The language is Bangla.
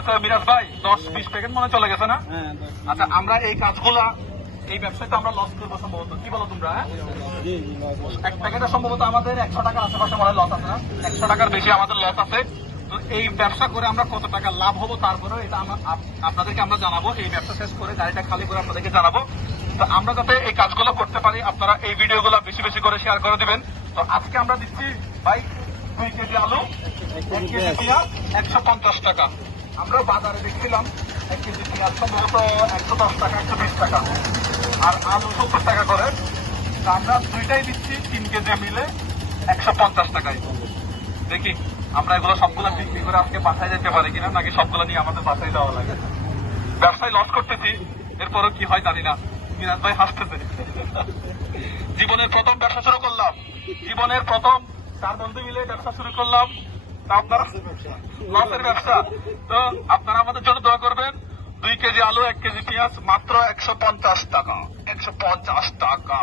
বলতেছে মিরাজ ভাই 10-20 প্যাকেট মনে চলে গেছে না? আচ্ছা, আমরা এই কাজগুলা এই ব্যবসায় তো আমরা লস করবো সম্ভবত, কি বলো তোমরা? এক প্যাকেটে সম্ভবত আমাদের 100 টাকার আশেপাশে মনে লস আছে না? 100 টাকার বেশি আমাদের লস আছে। তো এই ব্যবসা করে আমরা কত টাকা লাভ হবো তারপরে এটা আপনাদেরকে আমরা জানাবো। এই ব্যবসা শেষ করে গাড়িটা খালি করে আপনাদেরকে জানাবো। তো আমরা যাতে এই কাজগুলো করতে পারি, আপনারা এই ভিডিওগুলো বেশি বেশি করে শেয়ার করে দিবেন। তো আজকে আমরা দিচ্ছি ভাই 2 কেজি আলু, 1 কেজি পেঁয়াজ 150 টাকা। আমরা বাজারে দেখছিলাম 1 কেজি পেঁয়াজ সম্ভবত 110 টাকা, 120 টাকা, আর আলু 70 টাকা করে। তো আমরা দুইটাই দিচ্ছি 3 কেজি মিলে 150 টাকায়। দেখি আমরা এগুলো সবগুলো বিক্রি করে আজকে বাসায় যেতে পারি কিনা, নাকি সবগুলো নিয়ে আমাদের বাসায় যাওয়া লাগে। ব্যবসায় লস করতেছি, এরপরও কি হয় জানি না। মিরাজ ভাই হাসতেছে। জীবনের প্রথম ব্যবসা শুরু করলাম, জীবনের প্রথম 4 বন্ধু মিলে ব্যবসা শুরু করলাম। তা আপনারা লসের ব্যবসা। তো আপনারা আমাদের জন্য দোয়া করবেন। 2 কেজি আলু, 1 কেজি পেঁয়াজ মাত্র 150 টাকা, 150 টাকা।